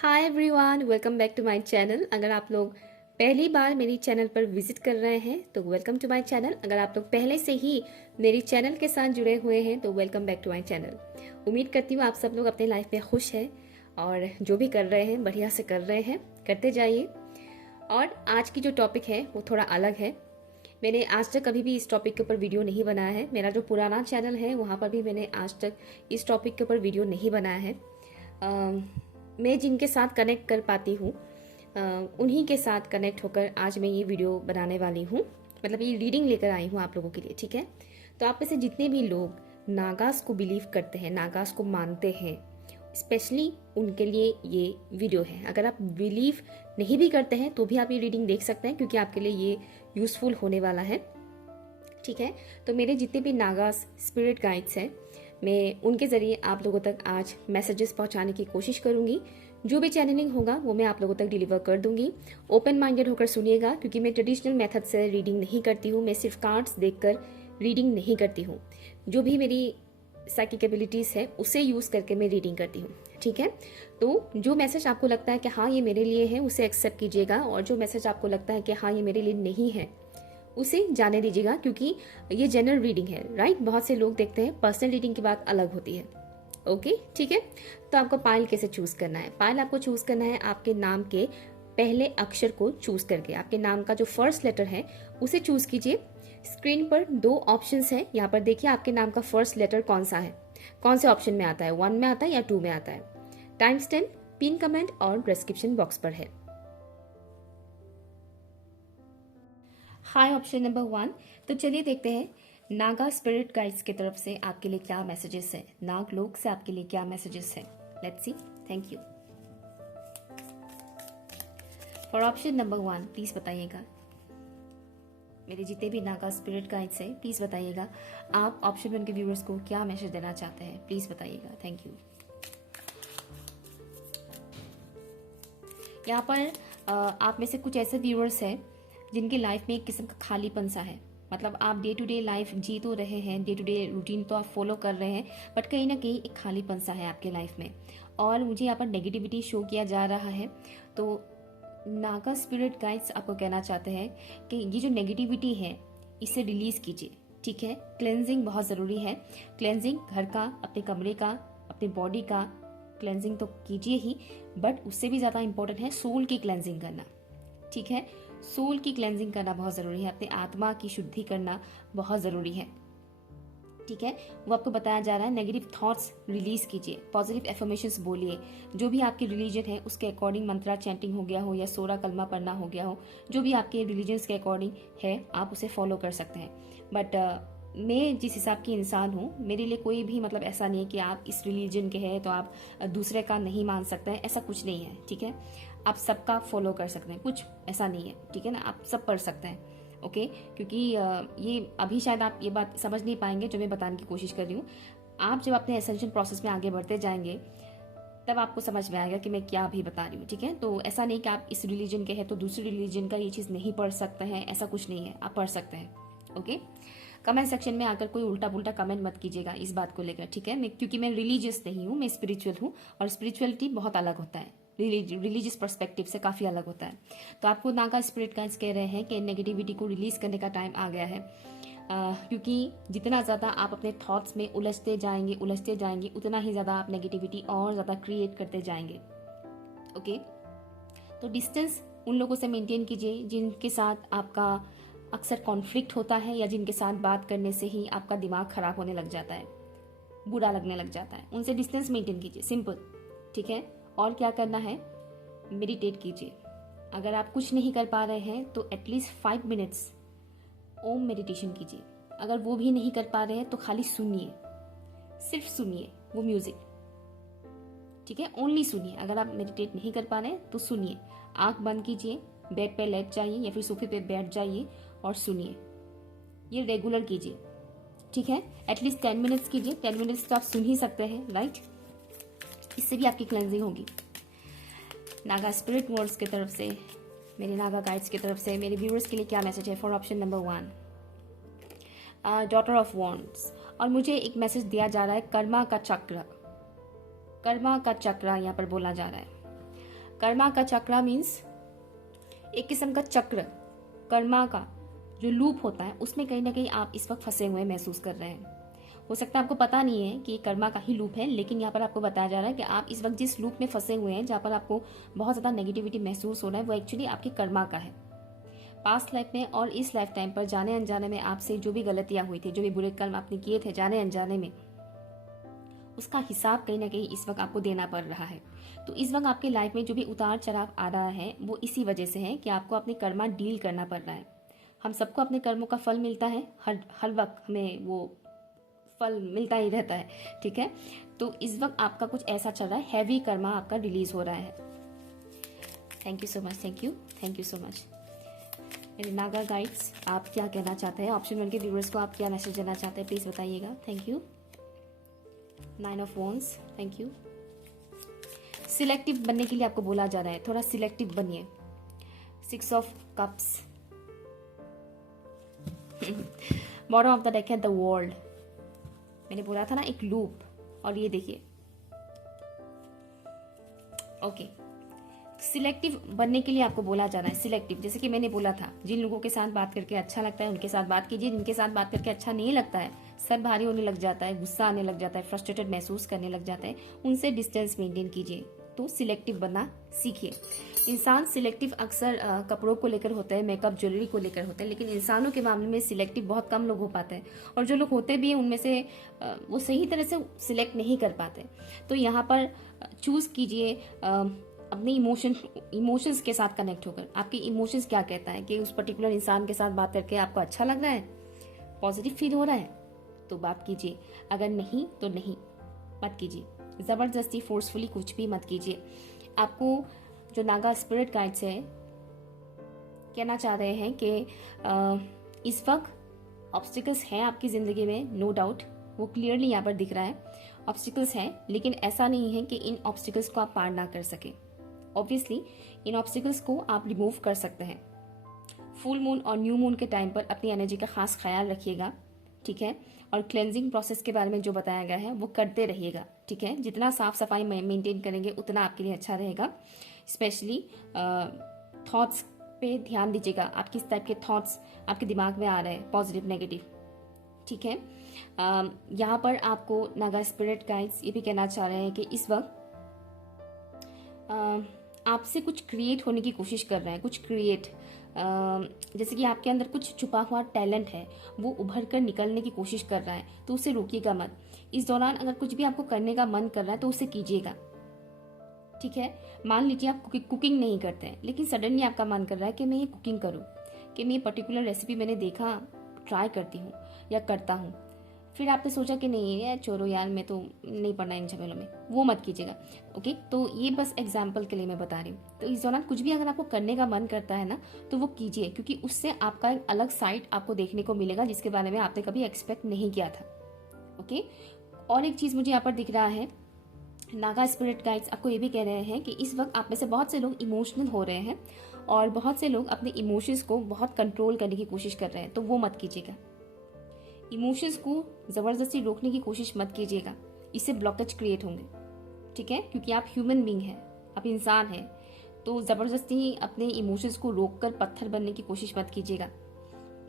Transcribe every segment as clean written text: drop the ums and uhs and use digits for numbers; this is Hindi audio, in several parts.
Hi everyone, welcome back to my channel. अगर आप लोग पहली बार मेरी चैनल पर विजिट कर रहे हैं तो वेलकम टू माय चैनल। अगर आप लोग पहले से ही मेरी चैनल के साथ जुड़े हुए हैं तो welcome back to my channel. उम्मीद करती हूँ आप सब लोग अपने लाइफ में खुश हैं और जो भी कर रहे हैं बढ़िया से कर रहे हैं, करते जाइए। और आज की जो टॉपिक है वो थोड़ा अलग है। मैंने आज तक कभी भी इस टॉपिक के ऊपर वीडियो नहीं बनाया है। मेरा जो पुराना चैनल है वहाँ पर भी मैंने आज तक इस टॉपिक के ऊपर वीडियो नहीं बनाया है। मैं जिनके साथ कनेक्ट कर पाती हूँ उन्हीं के साथ कनेक्ट होकर आज मैं ये वीडियो बनाने वाली हूँ। मतलब ये रीडिंग लेकर आई हूँ आप लोगों के लिए, ठीक है। तो आप में से जितने भी लोग नागास को बिलीव करते हैं, नागास को मानते हैं, स्पेशली उनके लिए ये वीडियो है। अगर आप बिलीव नहीं भी करते हैं तो भी आप ये रीडिंग देख सकते हैं क्योंकि आपके लिए ये यूज़फुल होने वाला है, ठीक है। तो मेरे जितने भी नागास स्पिरिट गाइड्स हैं, मैं उनके ज़रिए आप लोगों तक आज मैसेजेस पहुंचाने की कोशिश करूंगी। जो भी चैनलिंग होगा वो मैं आप लोगों तक डिलीवर कर दूंगी। ओपन माइंडेड होकर सुनिएगा क्योंकि मैं ट्रेडिशनल मेथड से रीडिंग नहीं करती हूँ। मैं सिर्फ कार्ड्स देखकर रीडिंग नहीं करती हूँ। जो भी मेरी साइकिक एबिलिटीज़ है उसे यूज़ करके मैं रीडिंग करती हूँ, ठीक है। तो जो मैसेज आपको लगता है कि हाँ ये मेरे लिए है उसे एक्सेप्ट कीजिएगा, और जो मैसेज आपको लगता है कि हाँ ये मेरे लिए नहीं है उसे जाने दीजिएगा, क्योंकि ये जनरल रीडिंग है, राइट। बहुत से लोग देखते हैं पर्सनल रीडिंग की बात अलग होती है, ओके, ठीक है। तो आपको पायल कैसे चूज करना है? पायल आपको चूज करना है आपके नाम के पहले अक्षर को चूज करके। आपके नाम का जो फर्स्ट लेटर है उसे चूज कीजिए। स्क्रीन पर दो ऑप्शंस हैं, यहाँ पर देखिए आपके नाम का फर्स्ट लेटर कौन सा है, कौन से ऑप्शन में आता है, 1 में आता है या 2 में आता है। टाइम स्टैम्प, पिन कमेंट और डिस्क्रिप्शन बॉक्स पर है। हाय ऑप्शन नंबर 1। तो चलिए देखते हैं नागा स्पिरिट गाइड्स की तरफ से आपके लिए क्या मैसेजेस है, नाग लोक से आपके लिए क्या मैसेजेस है। Let's see. Thank you for option number 1। Please बताइएगा, मेरे जितने भी नागा स्पिरिट गाइड्स हैं प्लीज बताइएगा आप ऑप्शन 1 के व्यूअर्स को क्या मैसेज देना चाहते हैं। प्लीज बताइएगा, थैंक यू। यहाँ पर आप में से कुछ ऐसे व्यूअर्स हैं जिनकी लाइफ में एक किस्म का खालीपन सा है। मतलब आप डे टू डे लाइफ जी तो रहे हैं, डे टू डे रूटीन तो आप फॉलो कर रहे हैं, बट कहीं ना कहीं एक खालीपन सा है आपके लाइफ में। और मुझे यहाँ पर नेगेटिविटी शो किया जा रहा है। तो नागा स्पिरिट गाइड्स आपको कहना चाहते हैं कि ये जो नेगेटिविटी है इसे रिलीज कीजिए, ठीक है। क्लेंजिंग बहुत ज़रूरी है। क्लेंजिंग घर का, अपने कमरे का, अपने बॉडी का क्लेंजिंग तो कीजिए ही, बट उससे भी ज़्यादा इंपॉर्टेंट है सोल की क्लेंजिंग करना, ठीक है। सोल की क्लेंजिंग करना बहुत ज़रूरी है, अपने आत्मा की शुद्धि करना बहुत ज़रूरी है, ठीक है। वो आपको बताया जा रहा है नेगेटिव थॉट्स रिलीज कीजिए, पॉजिटिव एफर्मेशंस बोलिए। जो भी आपकी रिलीजन है उसके अकॉर्डिंग मंत्रा चैंटिंग हो गया हो या सोरा कलमा पढ़ना हो गया हो, जो भी आपके रिलीजन्स के अकॉर्डिंग है आप उसे फॉलो कर सकते हैं। बट मैं जिस हिसाब की इंसान हूँ, मेरे लिए कोई भी मतलब ऐसा नहीं है कि आप इस रिलीजन के हैं तो आप दूसरे का नहीं मान सकते हैं, ऐसा कुछ नहीं है, ठीक है। आप सबका फॉलो कर सकते हैं, कुछ ऐसा नहीं है, ठीक है ना। आप सब पढ़ सकते हैं, ओके। क्योंकि ये अभी शायद आप ये बात समझ नहीं पाएंगे जो मैं बताने की कोशिश कर रही हूँ। आप जब अपने एसेंशियल प्रोसेस में आगे बढ़ते जाएंगे तब आपको समझ में आएगा कि मैं क्या अभी बता रही हूँ, ठीक है। तो ऐसा नहीं कि आप इस रिलीजन के हैं तो दूसरी रिलीजन का ये चीज़ नहीं पढ़ सकते हैं, ऐसा कुछ नहीं है, आप पढ़ सकते हैं, ओके। कमेंट सेक्शन में आकर कोई उल्टा पुल्टा कमेंट मत कीजिएगा इस बात को लेकर, ठीक है। मैं क्योंकि मैं रिलीजियस नहीं हूँ, मैं स्पिरिचुअल हूँ, और स्पिरिचुअलिटी बहुत अलग होता है, रिलीजियस पर्सपेक्टिव से काफ़ी अलग होता है। तो आपको नागा स्पिरिट गाइड्स कह रहे हैं कि नेगेटिविटी को रिलीज करने का टाइम आ गया है, क्योंकि जितना ज़्यादा आप अपने थॉट्स में उलझते जाएंगे उतना ही ज़्यादा आप नेगेटिविटी और ज़्यादा क्रिएट करते जाएंगे, ओके। तो डिस्टेंस उन लोगों से मेंटेन कीजिए जिनके साथ आपका अक्सर कॉन्फ्लिक्ट होता है या जिनके साथ बात करने से ही आपका दिमाग खराब होने लग जाता है, बुरा लगने लग जाता है, उनसे डिस्टेंस मेंटेन कीजिए, सिंपल, ठीक है। और क्या करना है, मेडिटेट कीजिए। अगर आप कुछ नहीं कर पा रहे हैं तो एटलीस्ट 5 मिनट्स ओम मेडिटेशन कीजिए। अगर वो भी नहीं कर पा रहे हैं तो खाली सुनिए, सिर्फ सुनिए वो म्यूजिक, ठीक है, ओनली सुनिए। अगर आप मेडिटेट नहीं कर पा रहे हैं तो सुनिए, आंख बंद कीजिए, बेड पे लेट जाइए या फिर सोफे पे बैठ जाइए और सुनिए। ये रेगुलर कीजिए, ठीक है। एटलीस्ट 10 मिनट्स कीजिए, 10 मिनट्स तो आप सुन ही सकते हैं, राइट। इससे भी आपकी क्लेंजिंग होगी। नागा स्पिरिट वर्ड्स की तरफ से, मेरे नागा गाइड्स की तरफ से मेरे व्यूअर्स के लिए क्या मैसेज है for option number 1। Daughter of wands, और मुझे एक मैसेज दिया जा रहा है कर्मा का चक्र। कर्मा का चक्र यहाँ पर बोला जा रहा है। कर्मा का चक्र मीन्स एक किस्म का चक्र, कर्मा का जो लूप होता है उसमें कहीं ना कहीं आप इस वक्त फंसे हुए महसूस कर रहे हैं। हो सकता है आपको पता नहीं है कि ये कर्मा का ही लूप है, लेकिन यहाँ पर आपको बताया जा रहा है कि आप इस वक्त जिस लूप में फंसे हुए हैं, जहाँ पर आपको बहुत ज़्यादा नेगेटिविटी महसूस हो रहा है, वो एक्चुअली आपकी कर्मा का है। पास्ट लाइफ में और इस लाइफ टाइम पर जाने अनजाने में आपसे जो भी गलतियां हुई थी, जो भी बुरे कर्म आपने किए थे जाने अनजाने में, उसका हिसाब कहीं ना कहीं इस वक्त आपको देना पड़ रहा है। तो इस वक्त आपके लाइफ में जो भी उतार चढ़ाव आ रहा है वो इसी वजह से है कि आपको अपने कर्मा डील करना पड़ रहा है। हम सबको अपने कर्मों का फल मिलता है, हर वक्त हमें वो फल मिलता ही रहता है, ठीक है। तो इस वक्त आपका कुछ ऐसा चल रहा है, हैवी कर्मा आपका रिलीज हो रहा है। Thank you so much, thank you so much. मेरे नागा गाइड्स, आप क्या कहना चाहते हैं? ऑप्शन 1 के व्यूअर्स को आप क्या मैसेज देना चाहते हैं, प्लीज बताइएगा। Thank you. 9 of wands, thank you. Selective बनने के लिए आपको बोला जा रहा है, थोड़ा सिलेक्टिव बनिए। 6 of cups, bottom of the deck है द वर्ल्ड। मैंने बोला था ना एक लूप, और ये देखिए ओके। सिलेक्टिव बनने के लिए आपको बोला जा रहा है। सिलेक्टिव, जैसे कि मैंने बोला था, जिन लोगों के साथ बात करके अच्छा लगता है उनके साथ बात कीजिए, जिनके साथ बात करके अच्छा नहीं लगता है, सर भारी होने लग जाता है, गुस्सा आने लग जाता है, फ्रस्ट्रेटेड महसूस करने लग जाता है, उनसे डिस्टेंस मेंटेन कीजिए। तो सिलेक्टिव बनना सीखिए। इंसान सिलेक्टिव अक्सर कपड़ों को लेकर होते हैं, मेकअप ज्वेलरी को लेकर होते हैं, लेकिन इंसानों के मामले में सिलेक्टिव बहुत कम लोग हो पाते हैं, और जो लोग होते भी हैं उनमें से वो सही तरह से सिलेक्ट नहीं कर पाते। तो यहाँ पर चूज कीजिए अपने इमोशंस के साथ कनेक्ट होकर। आपके इमोशंस क्या कहता है कि उस पर्टिकुलर इंसान के साथ बात करके आपको अच्छा लग रहा है, पॉजिटिव फील हो रहा है, तो बात कीजिए। अगर नहीं तो नहीं, मत कीजिए। जबरदस्ती फोर्सफुली कुछ भी मत कीजिए। आपको जो नागा स्पिरिट गाइड्स है कहना चाह रहे हैं कि इस वक्त ऑब्स्टिकल्स हैं आपकी जिंदगी में, नो डाउट, वो क्लियरली यहाँ पर दिख रहा है। ऑब्स्टिकल्स हैं, लेकिन ऐसा नहीं है कि इन ऑब्स्टिकल्स को आप पार ना कर सके। ऑब्वियसली इन ऑब्स्टिकल्स को आप रिमूव कर सकते हैं। फुल मून और न्यू मून के टाइम पर अपनी एनर्जी का खास ख्याल रखिएगा, ठीक है। और क्लेंजिंग प्रोसेस के बारे में जो बताया गया है वो करते रहिएगा, ठीक है। जितना साफ सफाई मेंटेन करेंगे उतना आपके लिए अच्छा रहेगा। स्पेशली थॉट्स पे ध्यान दीजिएगा। आप किस टाइप के थॉट्स आपके दिमाग में आ रहे हैं, पॉजिटिव नेगेटिव, ठीक है। यहाँ पर आपको नागा स्पिरिट गाइड्स ये भी कहना चाह रहे हैं कि इस वक्त आपसे कुछ क्रिएट होने की कोशिश कर रहे हैं, कुछ क्रिएट, जैसे कि आपके अंदर कुछ छुपा हुआ टैलेंट है, वो उभर कर निकलने की कोशिश कर रहा है, तो उसे रोकिएगा मत। इस दौरान अगर कुछ भी आपको करने का मन कर रहा है तो उसे कीजिएगा, ठीक है। मान लीजिए आप कुकिंग नहीं करते हैं, लेकिन सडनली आपका मन कर रहा है कि मैं ये कुकिंग करूँ, कि मैं ये पर्टिकुलर रेसिपी मैंने देखा, ट्राई करती हूँ या करता हूँ। फिर आपने सोचा कि नहीं यार छोड़ो यार, मैं तो नहीं पढ़ना इन झमेलों में, वो मत कीजिएगा, ओके। तो ये बस एग्जाम्पल के लिए मैं बता रही हूँ। तो इस दौरान कुछ भी अगर आपको करने का मन करता है ना, तो वो कीजिए, क्योंकि उससे आपका एक अलग साइड आपको देखने को मिलेगा जिसके बारे में आपने कभी एक्सपेक्ट नहीं किया था, ओके। और एक चीज़ मुझे यहाँ पर दिख रहा है, नागा स्पिरिट गाइड्स आपको ये भी कह रहे हैं कि इस वक्त आप में से बहुत से लोग इमोशनल हो रहे हैं, और बहुत से लोग अपने इमोशंस को बहुत कंट्रोल करने की कोशिश कर रहे हैं, तो वो मत कीजिएगा। इमोशंस को ज़बरदस्ती रोकने की कोशिश मत कीजिएगा, इससे ब्लॉकेज क्रिएट होंगे, ठीक है। क्योंकि आप ह्यूमन बीइंग हैं, आप इंसान हैं, तो ज़बरदस्ती अपने इमोशंस को रोककर पत्थर बनने की कोशिश मत कीजिएगा।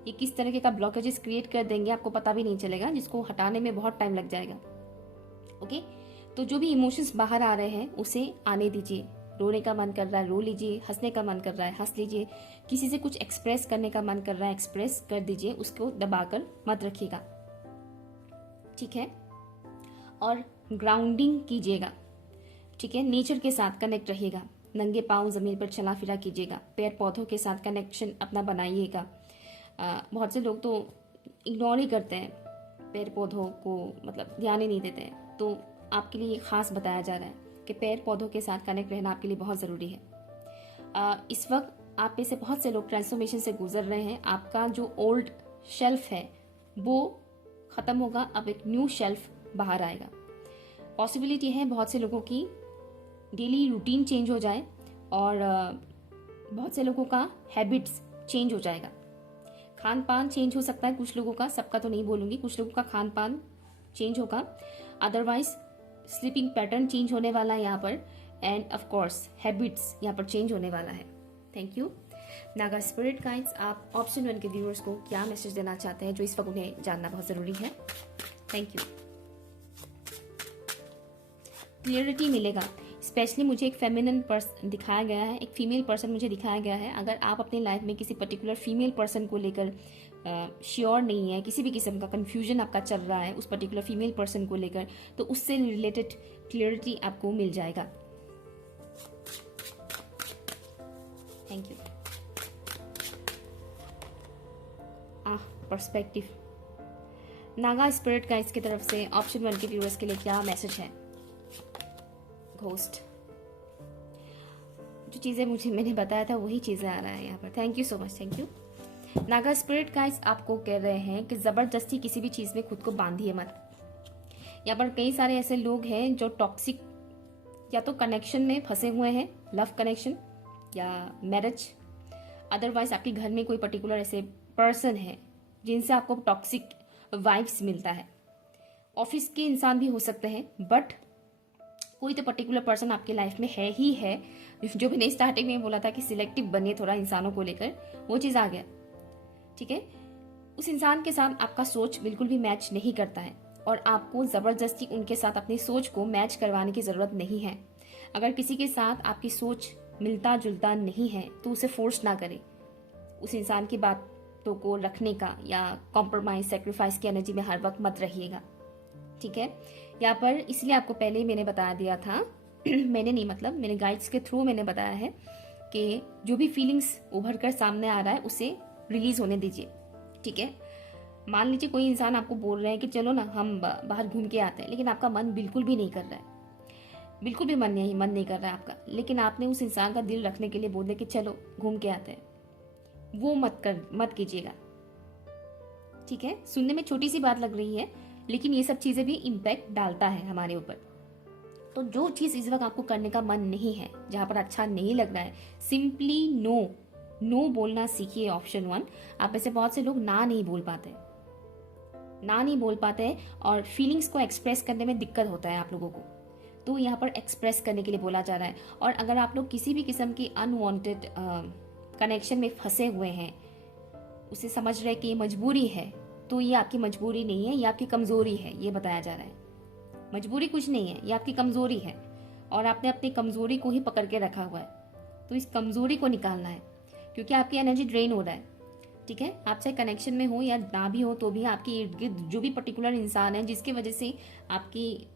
ये किस तरीके का ब्लॉकेजेस क्रिएट कर देंगे आपको पता भी नहीं चलेगा, जिसको हटाने में बहुत टाइम लग जाएगा, ओके। तो जो भी इमोशंस बाहर आ रहे हैं उसे आने दीजिए। रोने का मन कर रहा है रो लीजिए, हंसने का मन कर रहा है हंस लीजिए, किसी से कुछ एक्सप्रेस करने का मन कर रहा है एक्सप्रेस कर दीजिए, उसको दबाकर मत रखिएगा, ठीक है। और ग्राउंडिंग कीजिएगा, ठीक है। नेचर के साथ कनेक्ट रहिएगा, नंगे पांव जमीन पर चला फिरा कीजिएगा, पेड़ पौधों के साथ कनेक्शन अपना बनाइएगा। बहुत से लोग तो इग्नोर ही करते हैं पेड़ पौधों को, मतलब ध्यान ही नहीं देते हैं, तो आपके लिए खास बताया जा रहा है कि पेड़ पौधों के साथ कनेक्ट रहना आपके लिए बहुत ज़रूरी है। इस वक्त आप में से बहुत से लोग ट्रांसफॉर्मेशन से गुजर रहे हैं। आपका जो ओल्ड शेल्फ है वो ख़त्म होगा, अब एक न्यू शेल्फ बाहर आएगा। पॉसिबिलिटी है बहुत से लोगों की डेली रूटीन चेंज हो जाए, और बहुत से लोगों का हैबिट्स चेंज हो जाएगा। खान पान चेंज हो सकता है कुछ लोगों का, सबका तो नहीं बोलूंगी, कुछ लोगों का खान पान चेंज होगा। अदरवाइज स्लीपिंग पैटर्न चेंज होने वाला है यहाँ पर, एंड ऑफ कोर्स हैबिट्स यहाँ पर चेंज होने वाला है। Thank you Naga spirit guides. आप ऑप्शन 1 के व्यूअर्स को क्या मैसेज देना चाहते हैं जो इस वक्त उन्हें जानना बहुत ज़रूरी है? Thank you. क्लियरिटी मिलेगा। स्पेशली मुझे एक फेमिनिन पर्सन दिखाया गया है, एक फीमेल पर्सन मुझे दिखाया गया है। अगर आप अपने लाइफ में किसी पर्टिकुलर फीमेल पर्सन को लेकर श्योर नहीं है, किसी भी किस्म का कंफ्यूजन आपका चल रहा है उस पर्टिकुलर फीमेल पर्सन को लेकर, तो उससे रिलेटेड क्लियरिटी आपको मिल जाएगा। Thank you. Perspective. Naga spirit का इसकी तरफ से ऑप्शन 1 के व्यूअर्स के लिए क्या मैसेज है? घोस्ट। जो चीज़ें मैंने बताया था वही चीज़ें आ रहा है यहाँ पर। Thank you so much, thank you. Naga spirit guys आपको कह रहे हैं कि ज़बरदस्ती किसी भी चीज़ में खुद को बांधिए मत। यहाँ पर कई सारे ऐसे लोग हैं जो टॉक्सिक या तो कनेक्शन में फंसे हुए हैं, लव कनेक्शन या मैरिज, अदरवाइज आपके घर में कोई पर्टिकुलर ऐसे पर्सन है जिनसे आपको टॉक्सिक वाइब्स मिलता है। ऑफिस के इंसान भी हो सकते हैं, बट कोई तो पर्टिकुलर पर्सन आपके लाइफ में है ही है। जो मैंने स्टार्टिंग में बोला था कि सिलेक्टिव बनिए थोड़ा इंसानों को लेकर, वो चीज़ आ गया। ठीक है, उस इंसान के साथ आपका सोच बिल्कुल भी मैच नहीं करता है और आपको ज़बरदस्ती उनके साथ अपनी सोच को मैच करवाने की ज़रूरत नहीं है। अगर किसी के साथ आपकी सोच मिलता जुलता नहीं है तो उसे फोर्स ना करें। उस इंसान की बातों को रखने का या कॉम्प्रोमाइज सेक्रीफाइस की एनर्जी में हर वक्त मत रहिएगा। ठीक है, यहाँ पर इसलिए आपको पहले ही मैंने बता दिया था मैंने नहीं, मतलब मेरे गाइड्स के थ्रू मैंने बताया है कि जो भी फीलिंग्स उभर कर सामने आ रहा है उसे रिलीज होने दीजिए। ठीक है, मान लीजिए कोई इंसान आपको बोल रहे हैं कि चलो ना हम बाहर घूम के आते हैं, लेकिन आपका मन बिल्कुल भी नहीं कर रहा है, बिल्कुल भी मन नहीं कर रहा है आपका, लेकिन आपने उस इंसान का दिल रखने के लिए बोल दिया कि चलो घूम के आते हैं, वो मत कीजिएगा। ठीक है, सुनने में छोटी सी बात लग रही है लेकिन ये सब चीजें भी इम्पैक्ट डालता है हमारे ऊपर। तो जो चीज इस वक्त आपको करने का मन नहीं है, जहां पर अच्छा नहीं लग रहा है, सिंपली नो बोलना सीखिए। ऑप्शन 1। आप ऐसे बहुत से लोग ना नहीं बोल पाते और फीलिंग्स को एक्सप्रेस करने में दिक्कत होता है आप लोगों को, तो यहाँ पर एक्सप्रेस करने के लिए बोला जा रहा है। और अगर आप लोग किसी भी किस्म की अनवांटेड कनेक्शन में फंसे हुए हैं, उसे समझ रहे कि ये मजबूरी है, तो ये आपकी मजबूरी नहीं है, ये आपकी कमजोरी है, ये बताया जा रहा है। मजबूरी कुछ नहीं है, ये आपकी कमजोरी है और आपने अपनी कमजोरी को ही पकड़ के रखा हुआ है। तो इस कमजोरी को निकालना है क्योंकि आपकी एनर्जी ड्रेन हो रहा है। ठीक है, आपसे कनेक्शन में हो या ना भी हो तो भी आपकी इर्द गिर्द जो भी पर्टिकुलर इंसान है जिसकी वजह से आपकी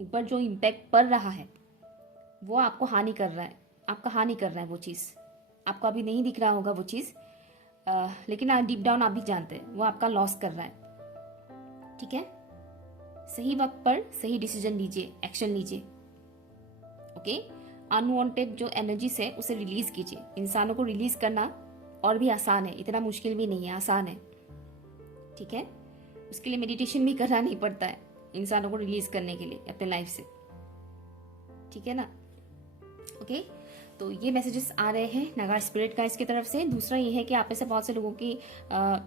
ऊपर जो इम्पैक्ट पड़ रहा है वो आपको हानि कर रहा है, आपका हानि कर रहा है। वो चीज़ आपको अभी नहीं दिख रहा होगा वो चीज़, लेकिन डीप डाउन आप भी जानते हैं वो आपका लॉस कर रहा है। ठीक है, सही वक्त पर सही डिसीजन लीजिए, एक्शन लीजिए। ओके, अनवांटेड जो एनर्जीज है उसे रिलीज कीजिए। इंसानों को रिलीज करना और भी आसान है, इतना मुश्किल भी नहीं है, आसान है। ठीक है, उसके लिए मेडिटेशन भी करना नहीं पड़ता है इंसानों को रिलीज करने के लिए अपने लाइफ से। ठीक है ना? ओके, तो ये मैसेजेस आ रहे हैं नागा स्पिरिट का इसकी तरफ से। दूसरा ये है कि आप में से बहुत से लोगों की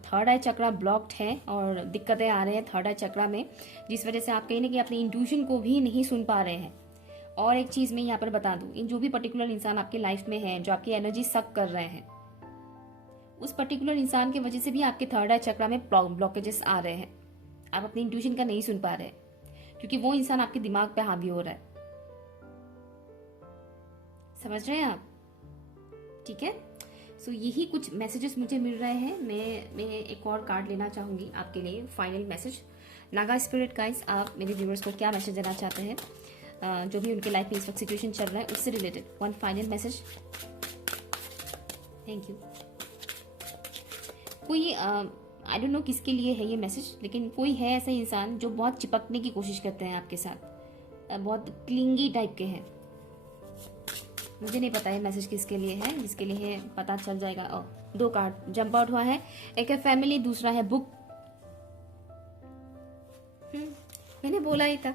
थर्ड आई चक्रा ब्लॉक्ड है और दिक्कतें आ रही हैं थर्ड आई चक्रा में, जिस वजह से आप कहीं ना कहीं अपनी इंट्यूशन को भी नहीं सुन पा रहे हैं। और एक चीज़ मैं यहाँ पर बता दूँ, इन जो भी पर्टिकुलर इंसान आपके लाइफ में है जो आपकी एनर्जी सक कर रहे हैं, उस पर्टिकुलर इंसान की वजह से भी आपके थर्ड आई चक्रा में ब्लॉकेजेस आ रहे हैं। आप अपनी इंट्यूशन का नहीं सुन पा रहे क्योंकि वो इंसान आपके दिमाग पे हावी हो रहा है। समझ रहे हैं आप? ठीक है, सो यही कुछ मैसेजेस मुझे मिल रहे हैं। मैं एक और कार्ड लेना चाहूंगी आपके लिए, final message. Naga spirit guys, आप मेरे व्यूअर्स को क्या मैसेज देना चाहते हैं जो भी उनके लाइफ में इस वक्त सिचुएशन चल रहा है उससे related? One final message. Thank you. कोई आई डोंट नो किसके लिए है ये मैसेज, लेकिन कोई है ऐसा इंसान जो बहुत चिपकने की कोशिश करते हैं आपके साथ, बहुत क्लिंगी टाइप के हैं। मुझे नहीं पता है मैसेज किसके लिए है, जिसके लिए है पता चल जाएगा। दो कार्ड जंप आउट हुआ है, एक है फैमिली, दूसरा है बुक। मैंने बोला ही था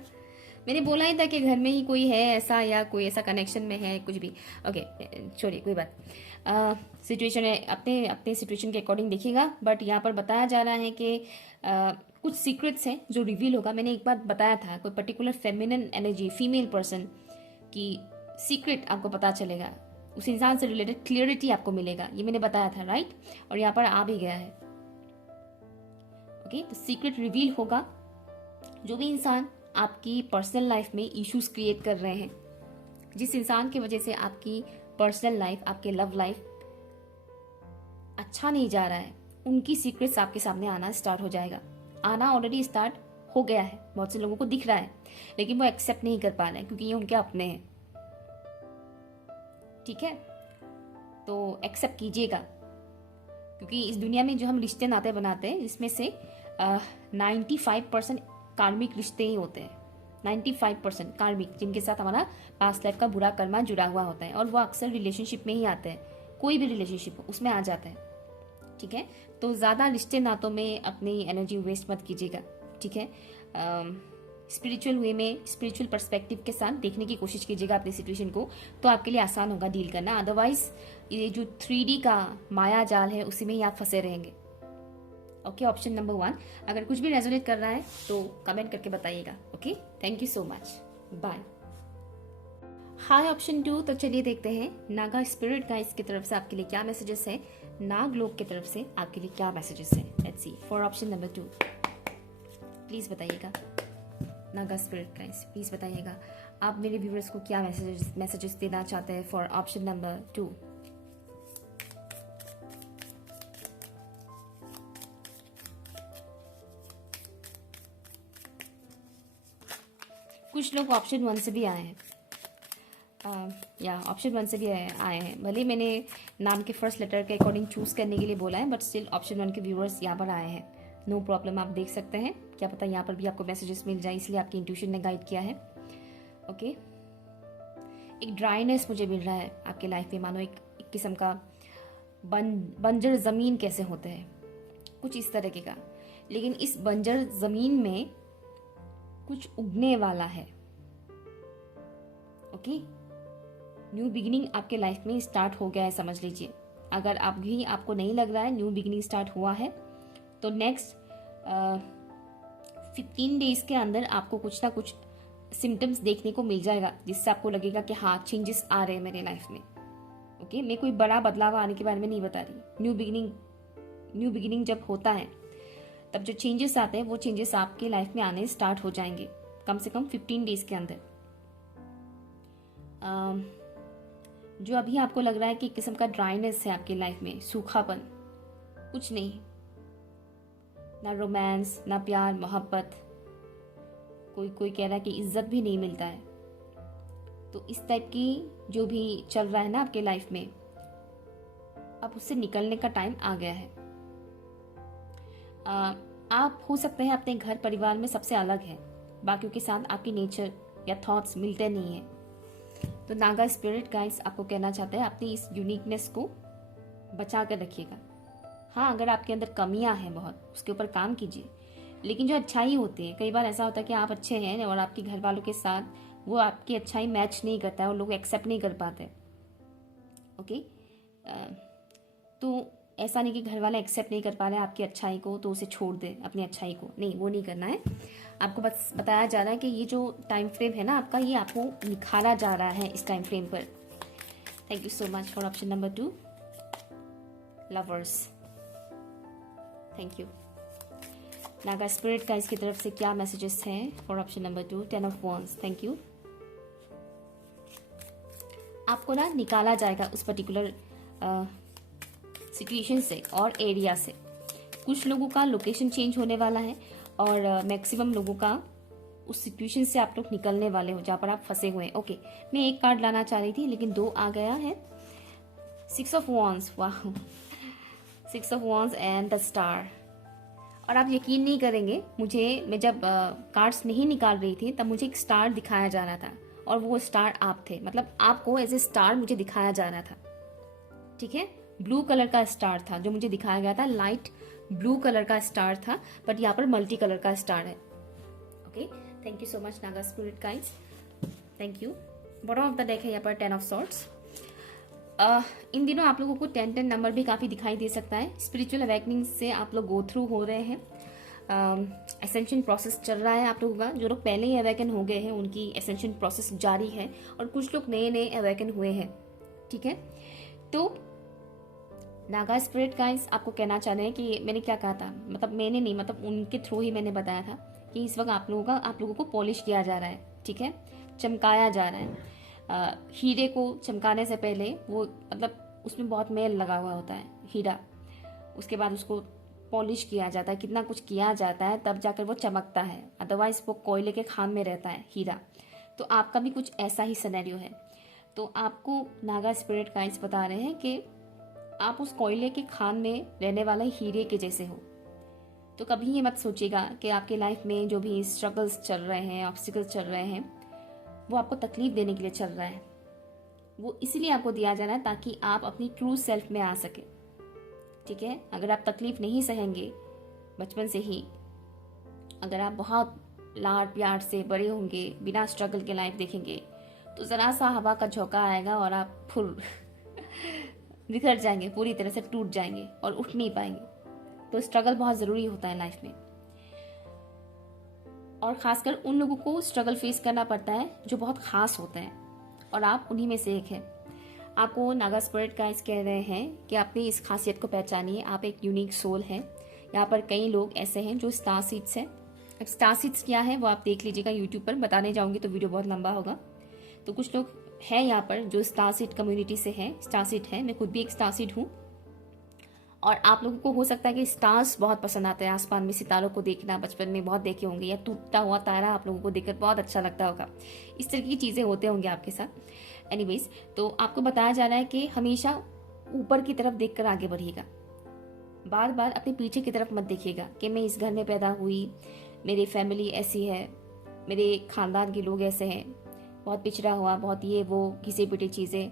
मैंने बोला ही था कि घर में ही कोई है ऐसा, या कोई ऐसा कनेक्शन में है, कुछ भी। ओके, छोड़िए, कोई बात। सिचुएशन है, अपने अपने सिचुएशन के अकॉर्डिंग देखिएगा। बट यहाँ पर बताया जा रहा है कि कुछ सीक्रेट्स हैं जो रिवील होगा। मैंने एक बार बताया था, कोई particular feminine energy, female person की सीक्रेट आपको पता चलेगा, उस इंसान से रिलेटेड क्लियरिटी आपको मिलेगा, ये मैंने बताया था, राइट? और यहाँ पर आ भी गया है। ओके, तो सीक्रेट रिवील होगा। जो भी इंसान आपकी पर्सनल लाइफ में इश्यूज क्रिएट कर रहे हैं, जिस इंसान की वजह से आपकी पर्सनल लाइफ, आपके लव लाइफ अच्छा नहीं जा रहा है, उनकी सीक्रेट्स आपके सामने आना स्टार्ट हो जाएगा। आना ऑलरेडी स्टार्ट हो गया है, बहुत से लोगों को दिख रहा है, लेकिन वो एक्सेप्ट नहीं कर पा रहे हैं क्योंकि ये उनके अपने हैं। ठीक है, तो एक्सेप्ट कीजिएगा, क्योंकि इस दुनिया में जो हम रिश्ते नाते बनाते हैं, इसमें से 95% कार्मिक रिश्ते ही होते हैं। 95% कार्मिक, जिनके साथ हमारा पास्ट लाइफ का बुरा कर्मा जुड़ा हुआ होता है, और वो अक्सर रिलेशनशिप में ही आते हैं। कोई भी रिलेशनशिप हो उसमें आ जाता है। ठीक है, तो ज़्यादा रिश्ते नातों में अपनी एनर्जी वेस्ट मत कीजिएगा। ठीक है, स्पिरिचुअल वे में, स्पिरिचुअल पर्सपेक्टिव के साथ देखने की कोशिश कीजिएगा अपनी सिचुएशन को, तो आपके लिए आसान होगा डील करना। अदरवाइज ये जो 3D का माया जाल है, उसी में ही आप फंसे रहेंगे। Okay, option number 1। अगर कुछ भी रेजोनेट कर रहा है तो कमेंट करके बताइएगा। Okay, thank you so much, bye. Hi option 2। तो चलिए देखते हैं नागा स्पिरिट गाइड्स की तरफ से आपके लिए क्या मैसेजेस है, नाग लोक की तरफ से आपके लिए क्या मैसेजेस है। Let's see for option number 2। Please बताइएगा नागा स्पिरिट गाइड्स, प्लीज बताइएगा आप मेरे व्यूअर्स को क्या मैसेजेस देना चाहते हैं फॉर ऑप्शन नंबर 2। कुछ लोग ऑप्शन 1 से भी आए हैं, या ऑप्शन 1 से भी आए हैं। भले मैंने नाम के फर्स्ट लेटर के अकॉर्डिंग चूज करने के लिए बोला है, बट स्टिल ऑप्शन 1 के व्यूअर्स यहाँ पर आए हैं। नो प्रॉब्लम, आप देख सकते हैं, क्या पता यहाँ पर भी आपको मैसेजेस मिल जाए, इसलिए आपकी इंट्यूशन ने गाइड किया है। ओके, एक ड्राइनेस मुझे मिल रहा है आपके लाइफ में, मानो एक किस्म का बंजर ज़मीन कैसे होते हैं, कुछ इस तरीके का। लेकिन इस बंजर ज़मीन में कुछ उगने वाला है। ओके, न्यू बिगिनिंग आपके लाइफ में स्टार्ट हो गया है, समझ लीजिए। अगर आपको नहीं लग रहा है न्यू बिगिनिंग स्टार्ट हुआ है, तो नेक्स्ट 15 डेज के अंदर आपको कुछ ना कुछ सिम्टम्स देखने को मिल जाएगा, जिससे आपको लगेगा कि हाँ, चेंजेस आ रहे हैं मेरे लाइफ में। ओके, मैं कोई बड़ा बदलाव आने के बारे में नहीं बता रही। न्यू बिगिनिंग जब होता है, तब जो चेंजेस आते हैं, वो चेंजेस आपके लाइफ में आने स्टार्ट हो जाएंगे, कम से कम 15 डेज के अंदर। जो अभी आपको लग रहा है कि एक किस्म का ड्राइनेस है आपकी लाइफ में, सूखापन, कुछ नहीं, ना रोमांस, ना प्यार मोहब्बत, कोई कह रहा है कि इज्जत भी नहीं मिलता है, तो इस टाइप की जो भी चल रहा है ना आपके लाइफ में, अब उससे निकलने का टाइम आ गया है। आप हो सकते हैं अपने घर परिवार में सबसे अलग है, बाकियों के साथ आपकी नेचर या थॉट्स मिलते नहीं है। तो नागा स्पिरिट गाइड्स आपको कहना चाहते हैं अपनी इस यूनिकनेस को बचा कर रखिएगा। हाँ, अगर आपके अंदर कमियां हैं बहुत, उसके ऊपर काम कीजिए। लेकिन जो अच्छाई होती है, कई बार ऐसा होता है कि आप अच्छे हैं और आपके घर वालों के साथ वो आपकी अच्छाई मैच नहीं करता है और लोग एक्सेप्ट नहीं कर पाते। ओके, तो ऐसा नहीं कि घर वाले एक्सेप्ट नहीं कर पा रहे आपकी अच्छाई को तो उसे छोड़ दे अपनी अच्छाई को, नहीं, वो नहीं करना है। आपको बस बताया जा रहा है कि ये जो टाइम फ्रेम है ना आपका, ये आपको निखारा जा रहा है इस टाइम फ्रेम पर। Thank you so much for option number 2 lovers, thank you. Naga spirit का इसकी तरफ से क्या मैसेजेस हैं for option number 2 10 of wands, thank you. आपको ना निकाला जाएगा उस पर्टिकुलर सिचुएशन से और एरिया से। कुछ लोगों का लोकेशन चेंज होने वाला है और मैक्सिमम लोगों का उस सिचुएशन से आप लोग निकलने वाले हो जहाँ पर आप फंसे हुए हैं। ओके, मैं एक कार्ड लाना चाह रही थी लेकिन 2 आ गया है। 6 ऑफ wands, वाह, 6 of wands and the star. और आप यकीन नहीं करेंगे, मैं जब कार्ड्स नहीं निकाल रही थी तब मुझे एक स्टार दिखाया जा रहा था और वो स्टार आप थे, मतलब आपको एज ए स्टार मुझे दिखाया जा रहा था। ठीक है, ब्लू कलर का स्टार था जो मुझे दिखाया गया था, लाइट ब्लू कलर का स्टार था, बट यहाँ पर मल्टी कलर का स्टार है। Okay, thank you so much Naga spirit guys, thank you. Bottom of the deck है यहाँ पर 10 ऑफ सॉर्ड्स। इन दिनों आप लोगों को 10 नंबर भी काफ़ी दिखाई दे सकता है। स्पिरिचुअल अवेकनिंग से आप लोग गो थ्रू हो रहे हैं। एसेंशन प्रोसेस चल रहा है आप लोगों का। जो लोग पहले ही अवेकन हो गए हैं उनकी एसेंशन प्रोसेस जारी है, और कुछ लोग नए नए अवेकन हुए हैं, ठीक है। तो नागा स्पिरिट गाइस आपको कहना चाह रहे हैं कि मैंने क्या कहा था, मतलब मैंने नहीं, मतलब उनके थ्रू ही मैंने बताया था कि इस वक्त आप लोगों को पॉलिश किया जा रहा है, ठीक है, चमकाया जा रहा है। हीरे को चमकाने से पहले वो मतलब उसमें बहुत मेल लगा हुआ होता है हीरा, उसके बाद उसको पॉलिश किया जाता है, कितना कुछ किया जाता है तब जाकर वो चमकता है, अदरवाइज वो कोयले के खान में रहता है हीरा। तो आपका भी कुछ ऐसा ही सिनेरियो है। तो आपको नागा स्पिरिट गाइड्स बता रहे हैं कि आप उस कोयले के खान में रहने वाले हीरे के जैसे हो। तो कभी ये मत सोचिएगा कि आपके लाइफ में जो भी स्ट्रगल्स चल रहे हैं, ऑब्स्टिकल्स चल रहे हैं, वो आपको तकलीफ देने के लिए चल रहा है। वो इसीलिए आपको दिया जा रहा है ताकि आप अपनी ट्रू सेल्फ में आ सके, ठीक है। अगर आप तकलीफ नहीं सहेंगे बचपन से ही, अगर आप बहुत लाड प्यार से बड़े होंगे, बिना स्ट्रगल के लाइफ देखेंगे, तो ज़रा सा हवा का झोंका आएगा और आप फुल बिखर जाएंगे, पूरी तरह से टूट जाएंगे और उठ नहीं पाएंगे। तो स्ट्रगल बहुत ज़रूरी होता है लाइफ में, और ख़ासकर उन लोगों को स्ट्रगल फेस करना पड़ता है जो बहुत ख़ास होते हैं, और आप उन्हीं में से एक हैं। आपको नागा स्पिरिट गाइड्स कह रहे हैं कि अपनी इस खासियत को पहचानिए, आप एक यूनिक सोल हैं। यहाँ पर कई लोग ऐसे हैं जो स्टार सीड्स हैं। अब स्टार सीड्स क्या है वो आप देख लीजिएगा यूट्यूब पर, बताने जाऊँगी तो वीडियो बहुत लंबा होगा। तो कुछ लोग हैं यहाँ पर जो स्टार सीड कम्युनिटी से हैं, स्टार सीड है, मैं खुद भी एक स्टार सीड हूँ। और आप लोगों को हो सकता है कि स्टार्स बहुत पसंद आते हैं, आसमान में सितारों को देखना, बचपन में बहुत देखे होंगे, या टूटता हुआ तारा आप लोगों को देखकर बहुत अच्छा लगता होगा। इस तरह की चीज़ें होते होंगे आपके साथ। एनीवेज, तो आपको बताया जा रहा है कि हमेशा ऊपर की तरफ देखकर आगे बढ़िएगा। बार बार अपने पीछे की तरफ मत देखिएगा कि मैं इस घर में पैदा हुई, मेरी फैमिली ऐसी है, मेरे खानदान के लोग ऐसे हैं, बहुत पिछड़ा हुआ, बहुत ये वो घिसे पिटे चीज़ें,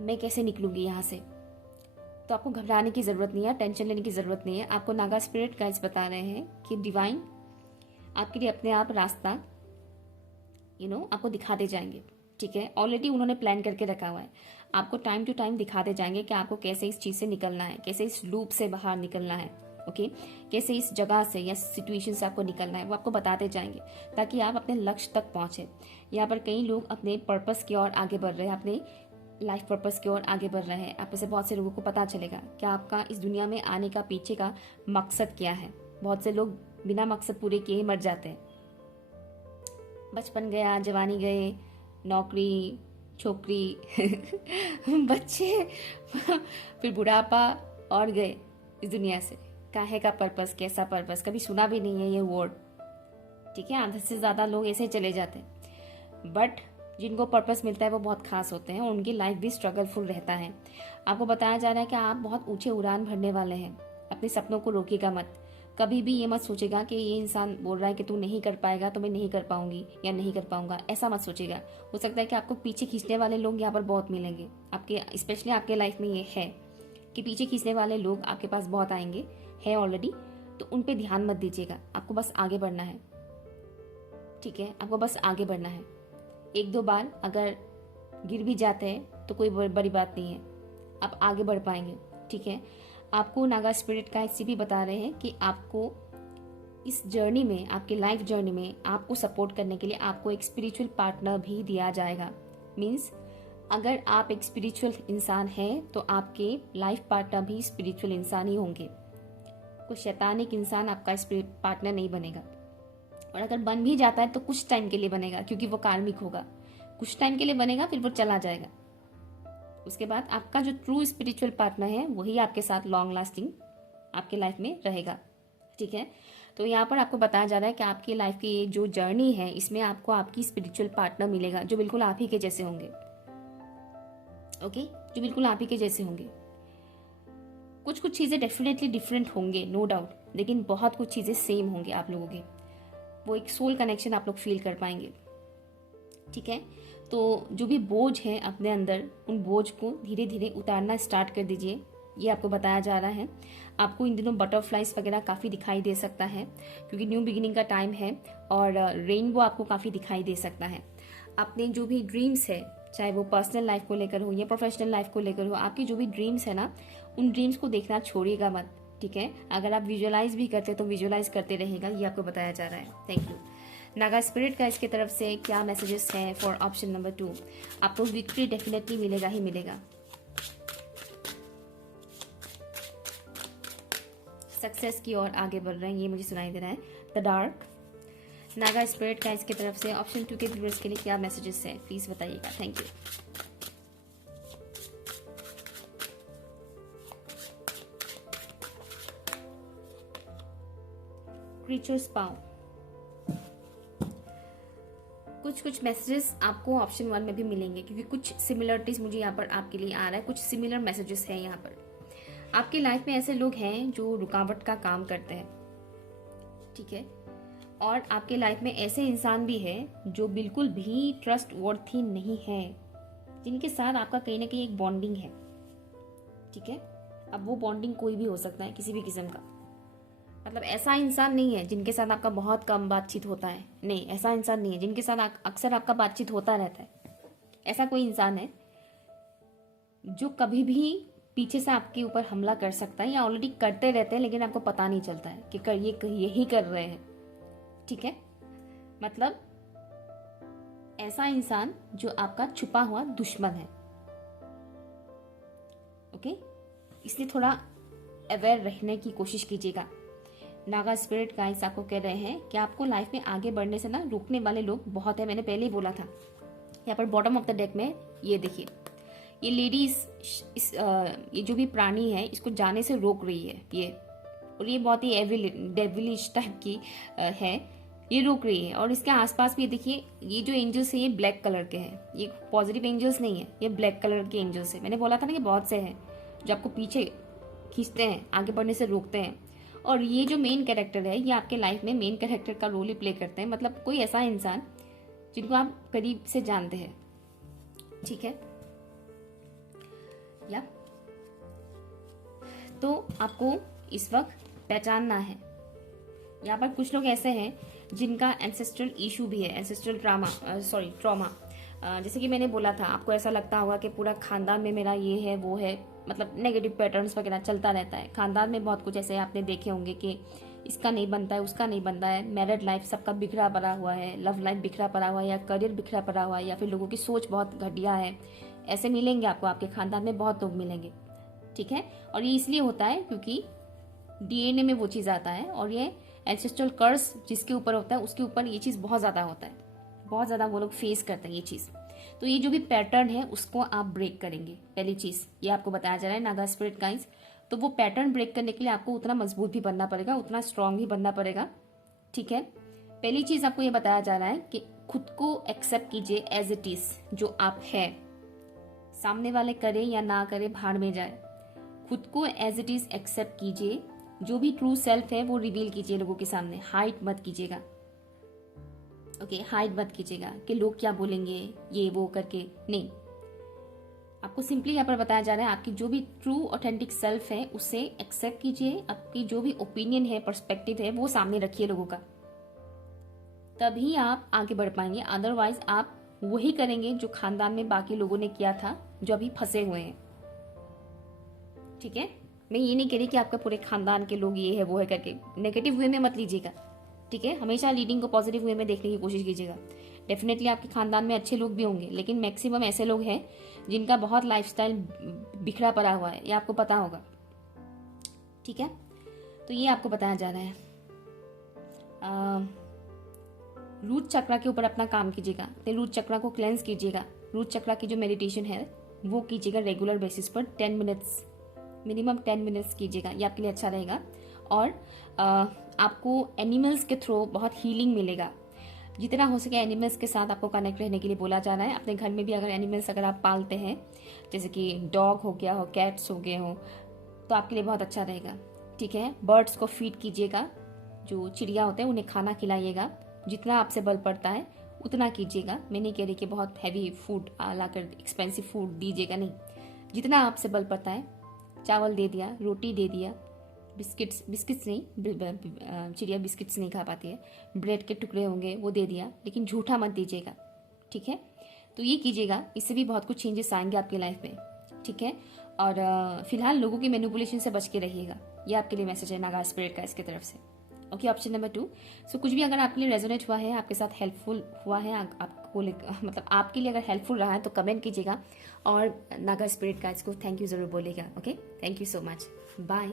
मैं कैसे निकलूंगी यहाँ से। तो आपको घबराने की ज़रूरत नहीं है, टेंशन लेने की ज़रूरत नहीं है। आपको नागा स्पिरिट गाइड्स बता रहे हैं कि डिवाइन आपके लिए अपने आप रास्ता आपको दिखाते जाएंगे, ठीक है। ऑलरेडी उन्होंने प्लान करके रखा हुआ है, आपको टाइम टू टाइम दिखाते जाएंगे कि आपको कैसे इस चीज़ से निकलना है, कैसे इस लूप से बाहर निकलना है, ओके, कैसे इस जगह से या सिचुएशन से आपको निकलना है, वो आपको बताते जाएंगे ताकि आप अपने लक्ष्य तक पहुँचे। यहाँ पर कई लोग अपने पर्पस की ओर आगे बढ़ रहे हैं, अपने लाइफ पर्पस की ओर आगे बढ़ रहे हैं। आप में से बहुत से लोगों को पता चलेगा कि आपका इस दुनिया में आने का पीछे का मकसद क्या है। बहुत से लोग बिना मकसद पूरे किए ही मर जाते हैं। बचपन गया, जवानी गए, नौकरी, छोकरी बच्चे फिर बुढ़ापा और गए इस दुनिया से। काहे का पर्पस, कैसा पर्पस, कभी सुना भी नहीं है ये वर्ड, ठीक है। आधे से ज़्यादा लोग ऐसे चले जाते हैं, बट जिनको पर्पस मिलता है वो बहुत खास होते हैं, उनकी लाइफ भी स्ट्रगलफुल रहता है। आपको बताया जा रहा है कि आप बहुत ऊंचे उड़ान भरने वाले हैं। अपने सपनों को रोकिएगा मत। कभी भी ये मत सोचेगा कि ये इंसान बोल रहा है कि तू नहीं कर पाएगा तो मैं नहीं कर पाऊंगी या नहीं कर पाऊंगा, ऐसा मत सोचेगा। हो सकता है कि आपको पीछे खींचने वाले लोग यहाँ पर बहुत मिलेंगे आपके, स्पेशली आपके लाइफ में ये है कि पीछे खींचने वाले लोग आपके पास बहुत आएंगे, है ऑलरेडी। तो उन पर ध्यान मत दीजिएगा, आपको बस आगे बढ़ना है, ठीक है। आपको बस आगे बढ़ना है। एक दो बार अगर गिर भी जाते हैं तो कोई बड़ी बात नहीं है, आप आगे बढ़ पाएंगे, ठीक है। आपको नागा स्पिरिट का इसी भी बता रहे हैं कि आपको इस जर्नी में, आपकी लाइफ जर्नी में आपको सपोर्ट करने के लिए आपको एक स्पिरिचुअल पार्टनर भी दिया जाएगा। मीन्स अगर आप एक स्पिरिचुअल इंसान हैं तो आपके लाइफ पार्टनर भी स्पिरिचुअल इंसान ही होंगे। कोई शैतानिक इंसान आपका स्पिरिट पार्टनर नहीं बनेगा, और अगर बन भी जाता है तो कुछ टाइम के लिए बनेगा, क्योंकि वो कार्मिक होगा। कुछ टाइम के लिए बनेगा, फिर वो चला जाएगा। उसके बाद आपका जो ट्रू स्पिरिचुअल पार्टनर है वही आपके साथ लॉन्ग लास्टिंग आपके लाइफ में रहेगा, ठीक है। तो यहाँ पर आपको बताया जा रहा है कि आपकी लाइफ की ये जो जर्नी है इसमें आपको आपकी स्पिरिचुअल पार्टनर मिलेगा जो बिल्कुल आप ही के जैसे होंगे, ओके, जो बिल्कुल आप ही के जैसे होंगे। कुछ कुछ चीज़ें डेफिनेटली डिफरेंट होंगे, नो डाउट, लेकिन बहुत कुछ चीज़ें सेम होंगे आप लोगों के। वो एक सोल कनेक्शन आप लोग फील कर पाएंगे, ठीक है। तो जो भी बोझ है अपने अंदर, उन बोझ को धीरे धीरे उतारना स्टार्ट कर दीजिए। ये आपको बताया जा रहा है। आपको इन दिनों बटरफ्लाइज वगैरह काफ़ी दिखाई दे सकता है, क्योंकि न्यू बिगिनिंग का टाइम है, और रेनबो आपको काफ़ी दिखाई दे सकता है। अपने जो भी ड्रीम्स है, चाहे वो पर्सनल लाइफ को लेकर हो या प्रोफेशनल लाइफ को लेकर हो, आपकी जो भी ड्रीम्स है ना, उन ड्रीम्स को देखना छोड़िएगा मत, ठीक है। अगर आप विजुअलाइज भी करते तो विजुअलाइज करते रहेगा, ये आपको बताया जा रहा है। Thank you. नागा स्पिरिट का इसके तरफ से क्या मैसेजेस हैं फॉर ऑप्शन नंबर 2? आपको विक्ट्री डेफिनेटली मिलेगा ही मिलेगा। सक्सेस की ओर आगे बढ़ रहे हैं, ये मुझे सुनाई दे रहा है। The dark. नागा स्पिरिट का इसके तरफ से ऑप्शन 2 के व्यूअर्स के लिए क्या मैसेजेस हैं, प्लीज बताइएगा। Thank you. क्रीचर्स पाव। कुछ मैसेजेस आपको ऑप्शन 1 में भी मिलेंगे, क्योंकि कुछ सिमिलरिटीज मुझे यहाँ पर आपके लिए आ रहा है, कुछ सिमिलर मैसेजेस हैं यहाँ पर। आपकी लाइफ में ऐसे लोग हैं जो रुकावट का काम करते हैं, ठीक है, और आपके लाइफ में ऐसे इंसान भी हैं जो बिल्कुल भी ट्रस्ट वर्थी नहीं है, जिनके साथ आपका कहीं ना कहीं एक बॉन्डिंग है, ठीक है। अब वो बॉन्डिंग कोई भी हो सकता है, किसी भी किस्म का, मतलब ऐसा इंसान नहीं है जिनके साथ आपका बहुत कम बातचीत होता है, नहीं, ऐसा इंसान नहीं है जिनके साथ अक्सर आपका बातचीत होता रहता है। ऐसा कोई इंसान है जो कभी भी पीछे से आपके ऊपर हमला कर सकता है, या ऑलरेडी करते रहते हैं लेकिन आपको पता नहीं चलता है कि यही कर रहे हैं, ठीक है। मतलब ऐसा इंसान जो आपका छुपा हुआ दुश्मन है, ओके। इसलिए थोड़ा अवेयर रहने की कोशिश कीजिएगा। नागा स्पिरिट गाइस आपको कह रहे हैं कि आपको लाइफ में आगे बढ़ने से ना रोकने वाले लोग बहुत है। मैंने पहले ही बोला था। यहाँ पर बॉटम ऑफ द डेक में ये देखिए, ये लेडीज ये जो भी प्राणी है इसको जाने से रोक रही है ये, और ये बहुत ही डेविलिश टाइप की है, ये रोक रही है। और इसके आसपास भी देखिए, ये जो एंजल्स है ये ब्लैक कलर के हैं, ये पॉजिटिव एंजल्स नहीं है, ये ब्लैक कलर के एंजल्स है। मैंने बोला था ना कि बहुत से हैं जो आपको पीछे खींचते हैं, आगे बढ़ने से रोकते हैं। और ये जो मेन कैरेक्टर है, ये आपके लाइफ में मेन कैरेक्टर का रोल ही प्ले करते हैं, मतलब कोई ऐसा इंसान जिनको आप करीब से जानते हैं, ठीक है। या तो आपको इस वक्त पहचानना है। यहाँ पर कुछ लोग ऐसे हैं जिनका एंसेस्ट्रल इशू भी है, एंसेस्ट्रल ट्रॉमा। जैसे कि मैंने बोला था, आपको ऐसा लगता होगा कि पूरा खानदान में मेरा ये है वो है, मतलब नेगेटिव पैटर्न्स वगैरह चलता रहता है। खानदान में बहुत कुछ ऐसे आपने देखे होंगे कि इसका नहीं बनता है, उसका नहीं बनता है, मैरिड लाइफ सबका बिखरा पड़ा हुआ है, लव लाइफ बिखरा पड़ा हुआ है, या करियर बिखरा पड़ा हुआ है, या फिर लोगों की सोच बहुत घटिया है। ऐसे मिलेंगे आपको, आपके खानदान में बहुत लोग मिलेंगे, ठीक है। और ये इसलिए होता है क्योंकि डीएनए में वो चीज़ आता है, और ये एंसेस्ट्रल कर्स जिसके ऊपर होता है उसके ऊपर ये चीज़ बहुत ज़्यादा होता है, बहुत ज़्यादा वो लोग फेस करते हैं ये चीज़। तो ये जो भी पैटर्न है उसको आप ब्रेक करेंगे। पहली चीज़ ये आपको बताया जा रहा है नागा स्पिरिट गाइस। तो वो पैटर्न ब्रेक करने के लिए आपको उतना मजबूत भी बनना पड़ेगा, उतना स्ट्रांग भी बनना पड़ेगा, ठीक है। पहली चीज़ आपको ये बताया जा रहा है कि खुद को एक्सेप्ट कीजिए एज इट इज़, जो आप है। सामने वाले करे या ना करे, भाड़ में जाए, खुद को एज इट इज़ एक्सेप्ट कीजिए। जो भी ट्रू सेल्फ है वो रिवील कीजिए लोगों के सामने, हाइड मत कीजिएगा, ओके। हाइड मत कीजिएगा कि लोग क्या बोलेंगे ये वो करके, नहीं। आपको सिंपली यहाँ पर बताया जा रहा है आपकी जो भी ट्रू ऑथेंटिक सेल्फ है उसे एक्सेप्ट कीजिए। आपकी जो भी ओपिनियन है, पर्सपेक्टिव है, वो सामने रखिए लोगों का, तभी आप आगे बढ़ पाएंगे। अदरवाइज आप वही करेंगे जो खानदान में बाकी लोगों ने किया था, जो अभी फंसे हुए हैं, ठीक है। मैं ये नहीं कह रही कि आपका पूरे खानदान के लोग ये है वो है करके नेगेटिव वे में मत लीजिएगा, ठीक है। हमेशा रीडिंग को पॉजिटिव वे में देखने की कोशिश कीजिएगा। डेफिनेटली आपके खानदान में अच्छे लोग भी होंगे, लेकिन मैक्सिमम ऐसे लोग हैं जिनका बहुत लाइफस्टाइल बिखरा पड़ा हुआ है, ये आपको पता होगा, ठीक है। तो ये आपको बताया जा रहा है। रूट चक्रा के ऊपर अपना काम कीजिएगा, तो रूट चक्रा को क्लेंस कीजिएगा। रूट चक्रा की जो मेडिटेशन है वो कीजिएगा रेगुलर बेसिस पर 10 मिनट्स, मिनिमम 10 मिनट्स कीजिएगा, ये आपके लिए अच्छा रहेगा। और आपको एनिमल्स के थ्रू बहुत हीलिंग मिलेगा। जितना हो सके एनिमल्स के साथ आपको कनेक्ट रहने के लिए बोला जा रहा है। अपने घर में भी अगर एनिमल्स अगर आप पालते हैं, जैसे कि डॉग हो गया हो, कैट्स हो गए हो, तो आपके लिए बहुत अच्छा रहेगा, ठीक है। बर्ड्स को फीड कीजिएगा, जो चिड़िया होते हैं उन्हें खाना खिलाइएगा, जितना आपसे बल पड़ता है उतना कीजिएगा। मैं नहीं कह रही कि बहुत हैवी फूड लाकर एक्सपेंसिव फूड दीजिएगा, नहीं, जितना आपसे बल पड़ता है चावल दे दिया, रोटी दे दिया, बिस्किट्स नहीं, चिड़िया बिस्किट्स नहीं खा पाती है, ब्रेड के टुकड़े होंगे वो दे दिया, लेकिन झूठा मत दीजिएगा, ठीक है। तो ये कीजिएगा, इससे भी बहुत कुछ चेंजेस आएंगे आपकी लाइफ में, ठीक है। और फिलहाल लोगों की मैनिपुलेशन से बच के रहिएगा, ये आपके लिए मैसेज है नागा स्पिरिट का इसकी तरफ से। Okay, option number 2। सो कुछ भी अगर आपके लिए रेजोनेट हुआ है, आपके साथ हेल्पफुल हुआ है, आपको मतलब आपके लिए अगर हेल्पफुल रहा है तो कमेंट कीजिएगा, और नागा स्पिरिट का इसको थैंक यू ज़रूर बोलेगा। Okay, thank you so much, bye.